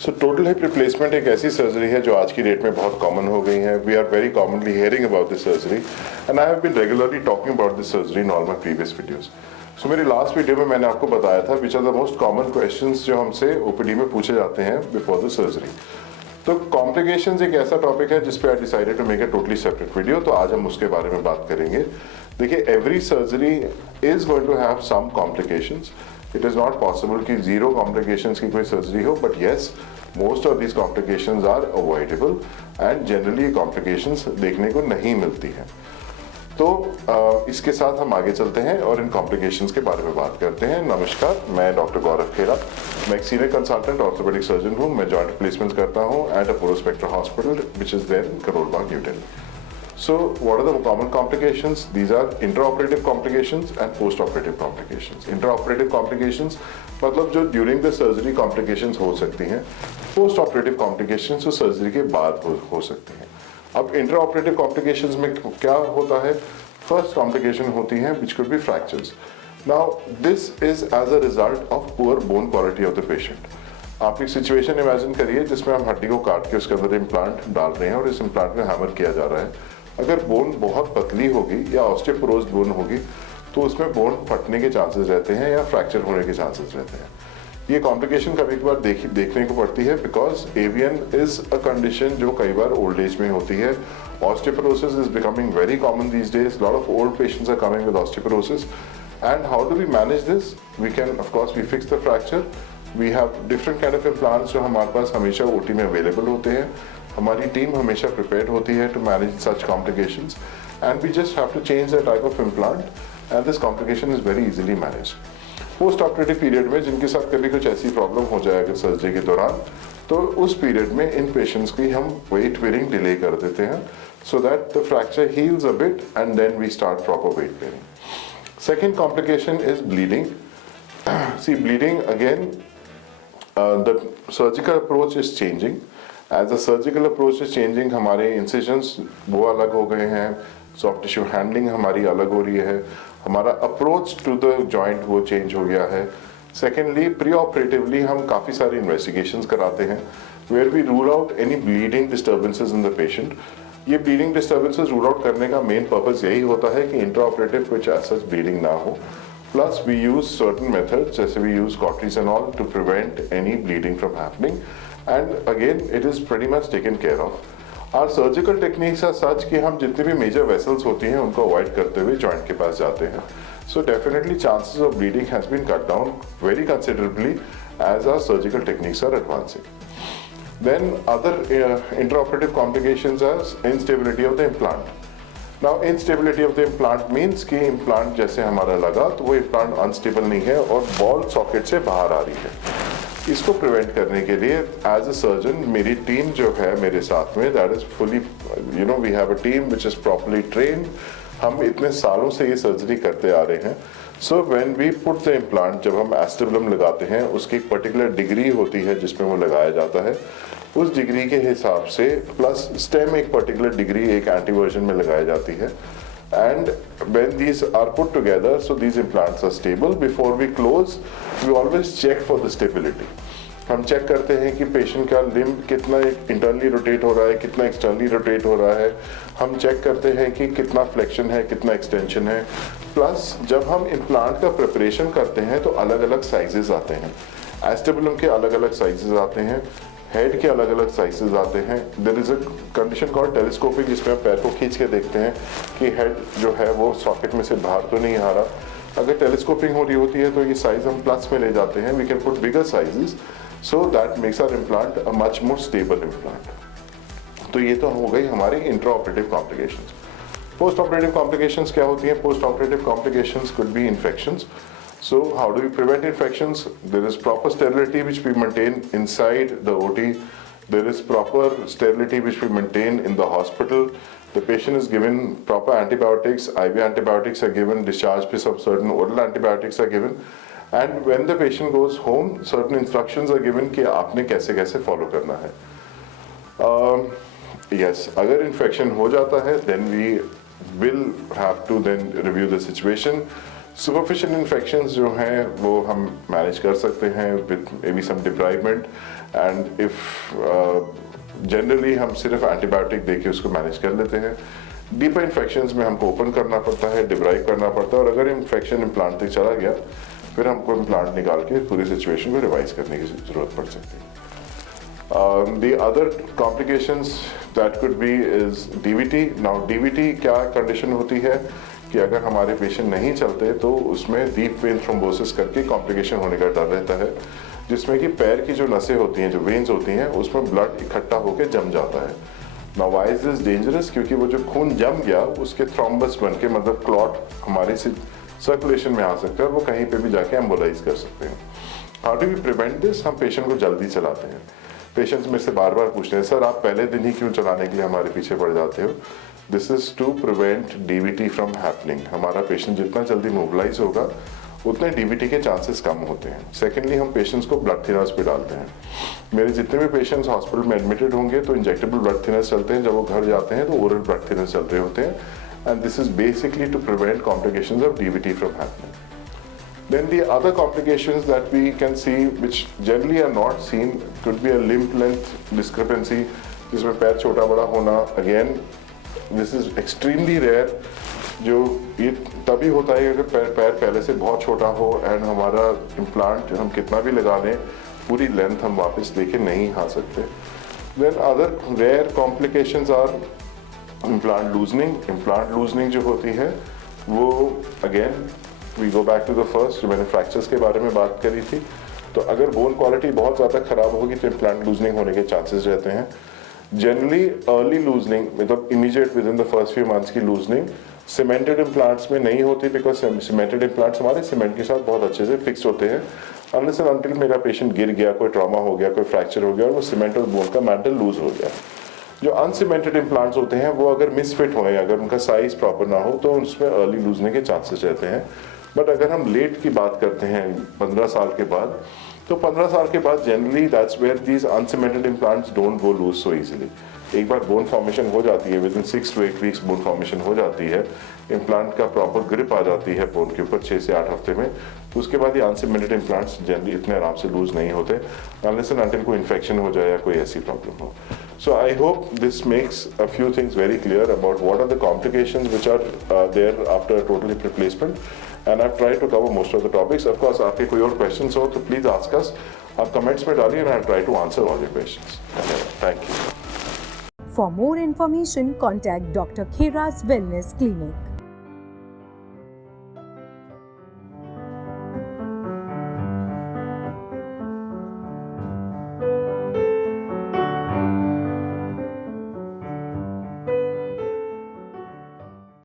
So total hip replacement एक ऐसी surgery है जो आज की डेट में बहुत कॉमन हो गई है. We are very commonly hearing about this surgery and I have been regularly talking about this surgery in all my previous videos. So मेरी लास्ट वीडियो में मैंने आपको बताया था which are the most common questions जो हमसे OPD में पूछे जाते हैं बिफोर द सर्जरी. तो कॉम्प्लिकेशंस एक ऐसा टॉपिक है जिस पे I decided to make a totally separate video. तो आज हम उसके बारे में बात करेंगे. देखिए, every surgery is going to have some complications. It is not possible कि जीरो कॉम्प्लिकेशंस की कोई सर्जरी हो, but yes, most of these complications are avoidable and generally ये कॉम्प्लिकेशंस देखने को नहीं मिलती हैं. तो इसके साथ हम आगे चलते हैं और इन कॉम्प्लिकेशंस के बारे में बात करते हैं. नमस्कार, मैं डॉक्टर गौरव खेरा. मैं एक सीनियर कंसल्टेंट ऑर्थोपेडिक सर्जन हूँ. मैं जॉइंट रिप्लेसमेंट करता हूँ at Apollo Spectra hospital which is there in Karol Bagh, new Delhi. So what are the common complications? These are intraoperative complications and postoperative complications. Intraoperative complications मतलब जो during the surgery complications हो सकती हैं. Postoperative complications जो surgery के बाद हो सकती हैं. अब intraoperative complications में क्या होता है? First complication होती है which could be fractures. Now this is as a result of poor bone quality of the patient. आप एक सिचुएशन इमेजिन करिए जिसमें हम हड्डी को काट के उसके अंदर इम्प्लांट डाल रहे हैं और इस इम्प्लांट में हैमर किया जा रहा है. अगर बोन बहुत पतली होगी या ऑस्टियोपोरोज बोन होगी तो उसमें बोन फटने के चांसेस रहते हैं या फ्रैक्चर होने के चांसेस रहते हैं. ये कॉम्प्लिकेशन कभी कभार देखने को पड़ती है because AVN is a condition जो कई बार ओल्ड एज में होती है. Osteoporosis is becoming very common these days. Lot of old patients are coming with osteoporosis. And how do we manage this? We can of course we fix the fracture. We have different kind of implants जो हमारे पास हमेशा OT में available होते हैं. हमारी team हमेशा prepared होती है to manage such complications and we just have to change the type of implant and this complication is very easily manage. Post operative period में जिनके साथ कभी कुछ ऐसी प्रॉब्लम हो जाएगा सर्जरी के दौरान, तो उस पीरियड में इन पेशेंट्स की हम वेट बेयरिंग डिले कर देते हैं so that the fracture heals a bit and then we start proper weight bearing. Second complication is bleeding. See, bleeding again the surgical approach is changing. As the surgical approach is changing, हमारे incisions वो अलग हो गए हैं, soft tissue handling हमारी अलग हो रही है, हमारा approach to the joint वो change हो गया है. Secondly, pre-operatively हम काफ़ी सारी investigations कराते हैं where we rule out any bleeding disturbances in the patient. ये bleeding disturbances rule out करने का main purpose यही होता है कि intraoperative कुछ as such bleeding ना हो. Plus we use certain methods, जैसे we use cauteries and all to prevent any bleeding from happening, and again it is pretty much taken care of. Our surgical techniques are such कि हम जितनी भी major vessels होती हैं उनको avoid करते हुए joint के पास जाते हैं. So definitely chances of bleeding has been cut down very considerably as our surgical techniques are advancing. Then other intraoperative complications are instability of the implant. Now instability of the implant means कि implant जैसे हमारा लगा तो वो implant unstable नहीं है और ball socket से बाहर आ रही है. इसको prevent करने के लिए as a surgeon मेरी टीम जो है मेरे साथ में, that is fully, we have a team which is properly trained. हम इतने सालों से ये सर्जरी करते आ रहे हैं. So when we put the implant, जब हम एस्टेबुलम लगाते हैं उसकी एक पर्टिकुलर डिग्री होती है जिसमें वो लगाया जाता है. उस डिग्री के हिसाब से प्लस स्टेम एक पर्टिकुलर डिग्री एक एंटीवर्जन में लगाई जाती है. And when these are put together, so these implants are stable. Before we close we always check for the stability. हम चेक करते हैं कि पेशेंट का लिम्ब कितना इंटरनली रोटेट हो रहा है, कितना एक्सटर्नली रोटेट हो रहा है. हम चेक करते हैं कि कितना फ्लेक्शन है, कितना एक्सटेंशन है. प्लस जब हम इम्प्लांट का प्रिपरेशन करते हैं तो अलग अलग साइजेस आते हैं. एस्टेबुलम के अलग अलग साइजेस आते हैं, हेड के अलग अलग साइजेस आते हैं. There is a condition called telescopic जिसमें आप पैर को खींच के देखते हैं कि हेड जो है वो सॉकेट में से बाहर तो नहीं आ रहा. अगर टेलीस्कोपिंग हो रही होती है तो ये साइज हम प्लस में ले जाते हैं. We can put bigger sizes so that makes our implant a much more stable implant. तो ये तो हो गई हमारी intra operative complications. Post operative complications क्या होती हैं? Post operative complications could be infections. So how do we prevent infections? There is proper sterility which we maintain inside the OT. There is proper sterility which we maintain in the hospital. The patient is given proper antibiotics, IV antibiotics are given, discharge पे सब certain oral antibiotics are given. And when the patient goes home, certain instructions are given कि आपने कैसे कैसे follow करना है. Yes, अगर infection हो जाता है, then we will have to then review the situation. Superficial infections जो हैं वो हम मैनेज कर सकते हैं with maybe some debridement and if generally हम सिर्फ एंटीबायोटिक दे के उसको मैनेज कर लेते हैं। डीपर इन्फेक्शंस में हमको ओपन करना पड़ता है, डिब्राइव करना पड़ता है, और अगर इन्फेक्शन इम्प्लांट तक चला गया फिर हमको इम्प्लांट निकाल के पूरी सिचुएशन को रिवाइज करने की ज़रूरत पड़ सकती है। The other complications that could be is DVT. Now DVT क्या कंडीशन होती है कि अगर हमारे पेशेंट नहीं चलते तो उसमें डीप वेन थ्रोम्बोसिस करके कॉम्प्लिकेशन होने का डर रहता है, जिसमें कि पैर की जो नसें होती हैं, जो वेन्स होती हैं, उसमें ब्लड इकट्ठा होकर जम जाता है। Now why is this dangerous? क्योंकि वो जो खून जम गया उसके थ्रोम्बस बन के, मतलब क्लॉट हमारे सर्कुलेशन में आ सकता है, वो कहीं पे भी जाके एम्बोलाइज कर सकते हैं। How do we prevent this? हम पेशेंट को जल्दी चलाते हैं। पेशेंट्स मेरे से बार बार पूछते हैं, सर आप पहले दिन ही क्यों चलाने के लिए हमारे पीछे पड़ जाते हो? This is to prevent DVT from happening. हमारा पेशेंट जितना जल्दी मोबिलाइज होगा उतने डीवीटी के चांसेस कम होते हैं। सेकेंडली, हम पेशेंट्स को ब्लड थिनर्स पे डालते हैं। मेरे जितने भी पेशेंट्स हॉस्पिटल में एडमिटेड होंगे तो इंजेक्टेबल ब्लड थिनर्स चलते हैं, जब वो घर जाते हैं तो ओरल ब्लड थिनर्स चल रहे होते हैं, and this is basically to prevent complications of DVT from happening. Then the other complications that we can see, which generally are not seen, could be a limb length discrepancy, जिसमें पैर छोटा बड़ा होना। Again, this is extremely rare, जो ये तभी होता है अगर पैर पहले से बहुत छोटा हो एंड हमारा इम्प्लांट हम कितना भी लगा लें पूरी लेंथ हम वापस लेके नहीं आ सकते। Then other rare complications are implant loosening. Implant loosening जो होती है वो again we go back to the first, जो मैंने फ्रैक्चर्स के बारे में बात करी थी। तो अगर बोन क्वालिटी बहुत ज़्यादा खराब होगी तो इम्प्लांट लूजनिंग होने के चांसेस रहते हैं। जनरली अर्ली लूजनिंग, मतलब immediate with in the first few months की लूजनिंग सीमेंटेड इम्प्लांट्स में नहीं होती, बिकॉज सीमेंटेड इम्प्लांट्स हमारे सीमेंट के साथ बहुत अच्छे से फिक्स होते हैं। अनलेस एंड अनटिल मेरा पेशेंट गिर गया, कोई ट्रॉमा हो गया, कोई फ्रैक्चर हो गया और वो सीमेंट और बोन का मैंटल लूज हो गया। जो अनसीमेंटेड इम्प्लांट्स होते हैं वो अगर मिसफिट होए, अगर उनका साइज प्रॉपर ना हो तो उसमें अर्ली लूजने के चांसेस रहते हैं। बट अगर हम लेट की बात करते हैं 15 साल के बाद, तो 15 साल के बाद generally that's where these uncemented implants don't go loose so easily. एक बार बोन फॉर्मेशन हो जाती है, within 6 to 8 weeks bone formation हो जाती है, इम्प्लांट का प्रॉपर ग्रिप आ जाती है बोन के ऊपर 6 से 8 हफ्ते में, तो उसके बाद ये अनसीमेंटेड इम्प्लांट्स जनरली इतने आराम से लूज नहीं होते, अनलेस एंड अनटिल कोई इन्फेक्शन हो जाए या कोई ऐसी प्रॉब्लम हो। So I hope this makes a few things very clear about what are the complications which are there after a total hip replacement, and I've tried to cover most of the topics. Of course, आपके कोई और questions हो तो please ask us. आप comments में डालिए and I'll try to answer all your questions. Thank you. For more information, contact Dr. Khera's Wellness Clinic.